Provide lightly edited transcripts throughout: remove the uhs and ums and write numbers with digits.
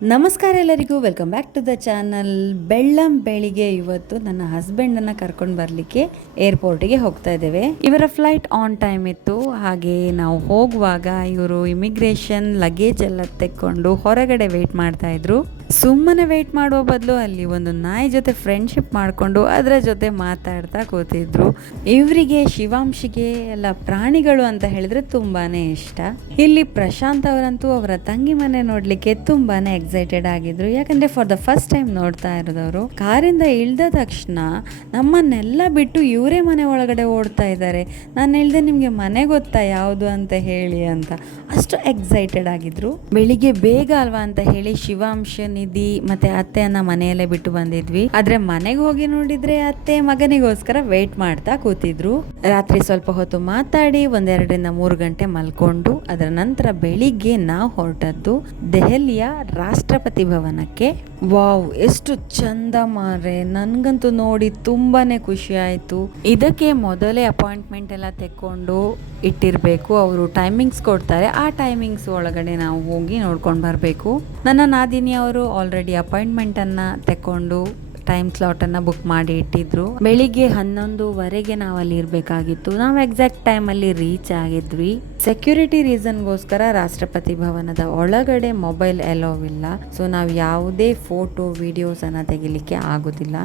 ನಮಸ್ಕಾರ ಎಲ್ಲರಿಗೂ, welcome back to the channel. ಬೆಳಿಗ್ಗೆ ಇವತ್ತು ನನ್ನ ಹಸ್ಬೆಂಡನ್ನು ಕರ್ಕೊಂಡು ಬರಲಿಕ್ಕೆ ಏರ್ಪೋರ್ಟಿಗೆ ಹೋಗ್ತಾ ಇದ್ದೇವೆ. ಇವರ ಫ್ಲೈಟ್ ಆನ್ ಟೈಮ್ ಇತ್ತು. ಹಾಗೆ ನಾವು ಹೋಗುವಾಗ ಇವರು ಇಮಿಗ್ರೇಷನ್ ಲಗೇಜ್ ಎಲ್ಲ ತೆಕ್ಕೊಂಡು ಹೊರಗಡೆ ವೆಯ್ಟ್ ಮಾಡ್ತಾ ಇದ್ರು. ಸುಮ್ಮನೆ ವೆಯ್ಟ್ ಮಾಡುವ ಬದಲು ಅಲ್ಲಿ ಒಂದು ನಾಯಿ ಜೊತೆ ಫ್ರೆಂಡ್ಶಿಪ್ ಮಾಡಿಕೊಂಡು ಅದರ ಜೊತೆ ಮಾತಾಡ್ತಾ ಕೂತಿದ್ರು. ಇವರಿಗೆ ಶಿವಾಂಶಿಗೆ ಎಲ್ಲ ಪ್ರಾಣಿಗಳು ಅಂತ ಹೇಳಿದ್ರೆ ತುಂಬಾನೇ ಇಷ್ಟ. ಇಲ್ಲಿ ಪ್ರಶಾಂತ್ ಅವರಂತೂ ಅವರ ತಂಗಿ ಮನೆ ನೋಡ್ಲಿಕ್ಕೆ ತುಂಬಾನೇ ಎಕ್ಸೈಟೆಡ್ ಆಗಿದ್ರು. ಯಾಕಂದ್ರೆ ಫಾರ್ ದ ಫಸ್ಟ್ ಟೈಮ್ ನೋಡ್ತಾ ಇರೋದವರು. ಕಾರಿಂದ ಇಳ್ದ ತಕ್ಷಣ ನಮ್ಮನ್ನೆಲ್ಲ ಬಿಟ್ಟು ಇವರೇ ಮನೆ ಒಳಗಡೆ ಓಡ್ತಾ ಇದ್ದಾರೆ. ನಾನು ಹೇಳ್ದೆ, ನಿಮ್ಗೆ ಮನೆ ಗೊತ್ತಾ ಯಾವುದು ಅಂತ ಹೇಳಿ ಅಂತ. ಅಷ್ಟು ಎಕ್ಸೈಟೆಡ್ ಆಗಿದ್ರು. ಬೆಳಿಗ್ಗೆ ಬೇಗ ಅಲ್ವಾ ಅಂತ ಹೇಳಿ ಶಿವಾಂಶ, ನಿಧಿ ಮತ್ತೆ ಅತ್ತೆಯನ್ನ ಮನೆಯಲ್ಲೇ ಬಿಟ್ಟು ಬಂದಿದ್ವಿ. ಆದ್ರೆ ಮನೆಗೆ ಹೋಗಿ ನೋಡಿದ್ರೆ ಅತ್ತೆ ಮಗನಿಗೋಸ್ಕರ ವೇಟ್ ಮಾಡ್ತಾ ಕೂತಿದ್ರು. ರಾತ್ರಿ ಸ್ವಲ್ಪ ಹೊತ್ತು ಮಾತಾಡಿ 1-2 ಗಂಟೆ ಮಲ್ಕೊಂಡು ಅದರ ನಂತರ ಬೆಳಿಗ್ಗೆ ನಾವು ಹೊರಟದ್ದು ದೆಹಲಿಯ ರಾಷ್ಟ್ರಪತಿ ಭವನಕ್ಕೆ. ವಾವ್, ಎಷ್ಟು ಚಂದ ಮಾರೆ, ನನ್ಗಂತೂ ನೋಡಿ ತುಂಬಾನೇ ಖುಷಿ ಆಯ್ತು. ಇದಕ್ಕೆ ಮೊದಲೇ ಅಪಾಯಿಂಟ್ಮೆಂಟ್ ಎಲ್ಲ ತೆಕ್ಕೊಂಡು ಇಟ್ಟಿರ್ಬೇಕು. ಅವರು ಟೈಮಿಂಗ್ಸ್ ಕೊಡ್ತಾರೆ, ಆ ಟೈಮಿಂಗ್ಸ್ ಒಳಗಡೆ ನಾವು ಹೋಗಿ ನೋಡ್ಕೊಂಡು ಬರಬೇಕು. ನನ್ನ ನಾದಿನಿ ಅವರು ಆಲ್ರೆಡಿ ಅಪಾಯಿಂಟ್ಮೆಂಟ್ ಅನ್ನ ತೆಕ್ಕೊಂಡು ಟೈಮ್ ಸ್ಲಾಟ್ ಅನ್ನ ಬುಕ್ ಮಾಡಿ ಇಟ್ಟಿದ್ರು. ಬೆಳಿಗ್ಗೆ 11:15 ನಾವು ಅಲ್ಲಿ ಇರಬೇಕಾಗಿತ್ತು. ನಾವು ಎಕ್ಸಾಕ್ಟ್ ಟೈಮ್ ಅಲ್ಲಿ ರೀಚ್ ಆಗಿದ್ವಿ. ಸೆಕ್ಯೂರಿಟಿ ರೀಸನ್ಗೋಸ್ಕರ ರಾಷ್ಟ್ರಪತಿ ಭವನದ ಒಳಗಡೆ ಮೊಬೈಲ್ ಅಲೋವ್ ಇಲ್ಲ. ಸೊ ನಾವು ಯಾವುದೇ ಫೋಟೋ ವಿಡಿಯೋಸ್ ಅನ್ನ ತೆಗಿಲಿಕ್ಕೆ ಆಗೋದಿಲ್ಲ.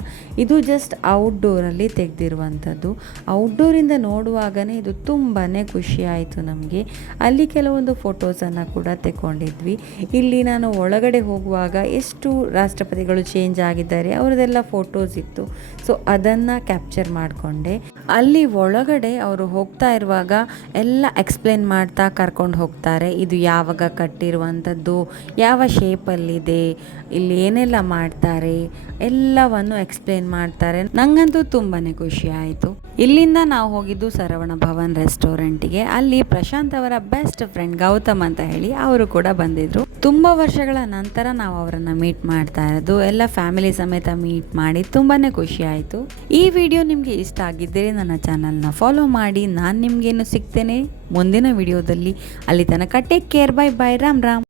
ಇದು ಜಸ್ಟ್ ಔಟ್ಡೋರ್ ಅಲ್ಲಿ ತೆಗೆದಿರುವಂಥದ್ದು. ಔಟ್ಡೋರ್ ಇಂದ ನೋಡುವಾಗನೇ ಇದು ತುಂಬಾನೇ ಖುಷಿ ಆಯಿತು ನಮಗೆ. ಅಲ್ಲಿ ಕೆಲವೊಂದು ಫೋಟೋಸ್ ಅನ್ನ ಕೂಡ ತೆಕ್ಕೊಂಡಿದ್ವಿ. ಇಲ್ಲಿ ನಾನು ಒಳಗಡೆ ಹೋಗುವಾಗ ಎಷ್ಟು ರಾಷ್ಟ್ರಪತಿಗಳು ಚೇಂಜ್ ಆಗಿದ್ದಾರೆ ಅವರದೆಲ್ಲ ಫೋಟೋಸ್ ಇತ್ತು. ಸೊ ಅದನ್ನ ಕ್ಯಾಪ್ಚರ್ ಮಾಡಿಕೊಂಡೆ. ಅಲ್ಲಿ ಒಳಗಡೆ ಅವರು ಹೋಗ್ತಾ ಇರುವಾಗ ಎಲ್ಲ ಎಕ್ಸ್ಪ್ಲೇನ್ ಮಾಡ್ತಾ ಕರ್ಕೊಂಡು ಹೋಗ್ತಾರೆ. ಇದು ಯಾವಾಗ ಕಟ್ಟಿರುವಂಥದ್ದು, ಯಾವ ಶೇಪಲ್ಲಿದೆ, ಇಲ್ಲಿ ಏನೆಲ್ಲ ಮಾಡ್ತಾರೆ ಎಲ್ಲವನ್ನು ಎಕ್ಸ್ಪ್ಲೇನ್ ಮಾಡ್ತಾರೆ. ನಂಗಂತೂ ತುಂಬಾನೇ ಖುಷಿ ಆಯಿತು. ಇಲ್ಲಿಂದ ನಾವು ಹೋಗಿದ್ದು ಸರವಣ ಭವನ್ ರೆಸ್ಟೋರೆಂಟ್ಗೆ. ಅಲ್ಲಿ ಪ್ರಶಾಂತ್ ಅವರ ಬೆಸ್ಟ್ ಫ್ರೆಂಡ್ ಗೌತಮ್ ಅಂತ ಹೇಳಿ ಅವರು ಕೂಡ ಬಂದಿದ್ರು. ತುಂಬಾ ವರ್ಷಗಳ ನಂತರ ನಾವು ಅವರನ್ನ ಮೀಟ್ ಮಾಡ್ತಾ ಇರೋದು. ಎಲ್ಲ ಫ್ಯಾಮಿಲಿ ಸಮೇತ ಮೀಟ್ ಮಾಡಿ ತುಂಬಾನೇ ಖುಷಿ ಆಯಿತು. ಈ ವಿಡಿಯೋ ನಿಮಗೆ ಇಷ್ಟ ಆಗಿದ್ದರೆ ನನ್ನ ಚಾನಲ್ನ ಫಾಲೋ ಮಾಡಿ. ನಾನು ನಿಮ್ಗೇನು ಸಿಗ್ತೇನೆ ಮುಂದಿನ ವಿಡಿಯೋದಲ್ಲಿ. ಅಲ್ಲಿ ತನಕ take care, bye bye, Ram Ram.